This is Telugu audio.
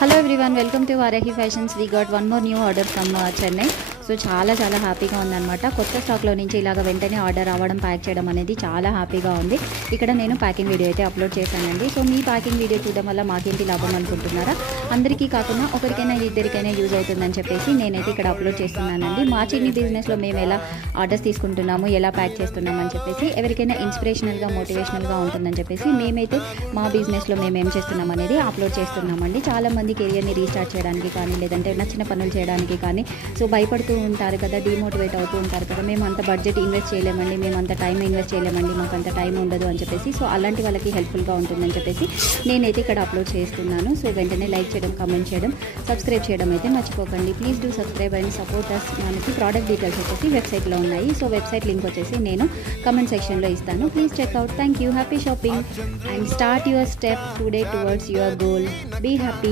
Hello everyone, welcome to Varahi Fashions. We got one more new order from Chennai. So చాలా హ్యాపీగా ఉందన్నమాట. కొత్త స్టాక్లో నుంచి ఇలాగ వెంటనే ఆర్డర్ రావడం, ప్యాక్ చేయడం అనేది చాలా హ్యాపీగా ఉంది. ఇక్కడ నేను ప్యాకింగ్ వీడియో అయితే అప్లోడ్ చేశానండి. సో మీ ప్యాకింగ్ వీడియో చూడడం వల్ల మాకేంటి లాభం అనుకుంటున్నారా? అందరికీ కాకుండా ఒకరికైనా ఇద్దరికైనా యూజ్ అవుతుందని చెప్పేసి నేనైతే ఇక్కడ అప్లోడ్ చేస్తున్నానండి. మా చిన్ని బిజినెస్లో మేము ఎలా ఆర్డర్స్ తీసుకుంటున్నాము, ఎలా ప్యాక్ చేస్తున్నామని చెప్పేసి ఎవరికైనా ఇన్స్పిరేషనల్గా, మోటివేషనల్గా ఉంటుందని చెప్పేసి మేమైతే మా బిజినెస్లో మేము ఏం చేస్తున్నాం అనేది అప్లోడ్ చేస్తున్నామండి. చాలామంది కెరియర్ని రీస్టార్ట్ చేయడానికి కానీ, లేదంటే నచ్చిన పనులు చేయడానికి కానీ సో భయపడుతూ ఉంటారు కదా, డిమోటివేట్ అవుతూ ఉంటారు కదా, మేము అంత బడ్జెట్ ఇన్వెస్ట్ చేయలేమండి, మేము అంత టైం ఇన్వెస్ట్ చేయలేమండి, మాకు అంత టైం ఉండదు అని చెప్పేసి సో అలాంటి వాళ్ళకి హెల్ప్ఫుల్గా ఉంటుందని చెప్పేసి నేనైతే ఇక్కడ అప్లోడ్ చేస్తున్నాను. సో వెంటనే లైక్ చేయడం, కామెంట్ చేయడం, సబ్స్క్రైబ్ చేయడం అయితే మర్చిపోకండి. Please do subscribe and support us. మనకి ప్రోడక్ట్ డీటెయిల్స్ వచ్చేసి వెబ్సైట్లో ఉన్నాయి. సో వెబ్సైట్ లింక్ వచ్చేసి నేను కమెంట్ సెక్షన్లో ఇస్తాను. Please check out. Thank you. Happy shopping and start your step today towards your goal. Be happy.